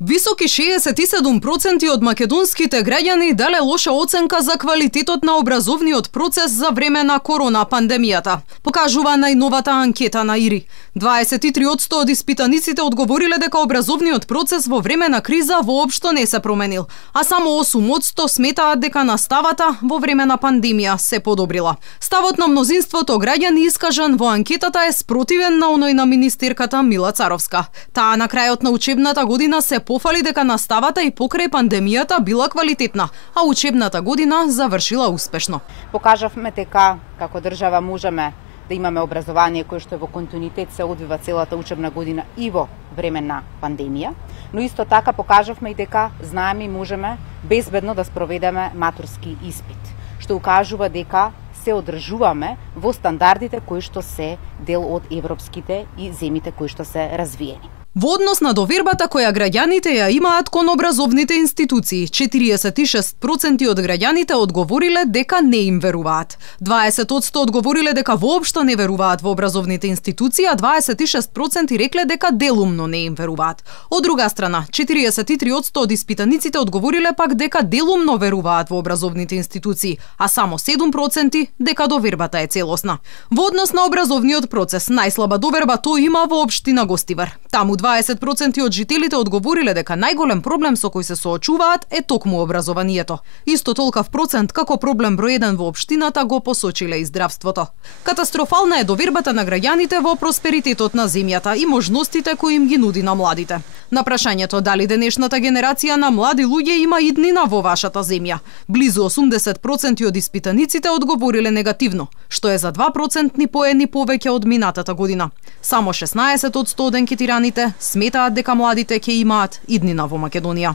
Високи 67% од македонските граѓани дале лоша оценка за квалитетот на образовниот процес за време на корона пандемијата, покажува најновата анкета на ИРИ. 23% од испитаниците одговориле дека образовниот процес во време на криза воопшто не се променил, а само 8% сметаат дека наставата во време на пандемија се подобрила. Ставот на мнозинството граѓани искажан во анкетата е спротивен на оној на министерката Мила Царовска. Таа на крајот на учебната година се пофали дека наставата и покрај пандемијата била квалитетна, а учебната година завршила успешно. Покажавме дека како држава можеме да имаме образование кое што во континуитет се одвива целата учебна година и во време на пандемија, но исто така покажавме и дека знаеме и можеме безбедно да спроведеме матурски испит, што укажува дека се одржуваме во стандардите кои што се дел од европските и земите кои што се развиени. Во однос на довербата која граѓаните ја имаат кон образовните институции, 46% од граѓаните одговориле дека не им веруваат. 20% одговориле дека воопшто не веруваат во образовните институции, а 26% рекле дека делумно не им веруваат. Од друга страна, 43% од испитаниците одговориле пак дека делумно веруваат во образовните институции, а само 7% дека довербата е целосна. Во однос на образовниот процес, најслаба доверба тој има во општина Гостивар. Таму 20% од жителите одговориле дека најголем проблем со кој се соочуваат е токму образованието. Исто толков процент како проблем број 1 во општината го посочиле и здравството. Катастрофална е довербата на граѓаните во просперитетот на земјата и можностите кои им ги нуди на младите. На прашањето дали денешната генерација на млади луѓе има иднина во вашата земја, близу 80% од испитаниците одговориле негативно, што е за 2% поени повеќе од минатата година. Само 16% од анкетираните сметаат дека младите ќе имаат иднина во Македонија.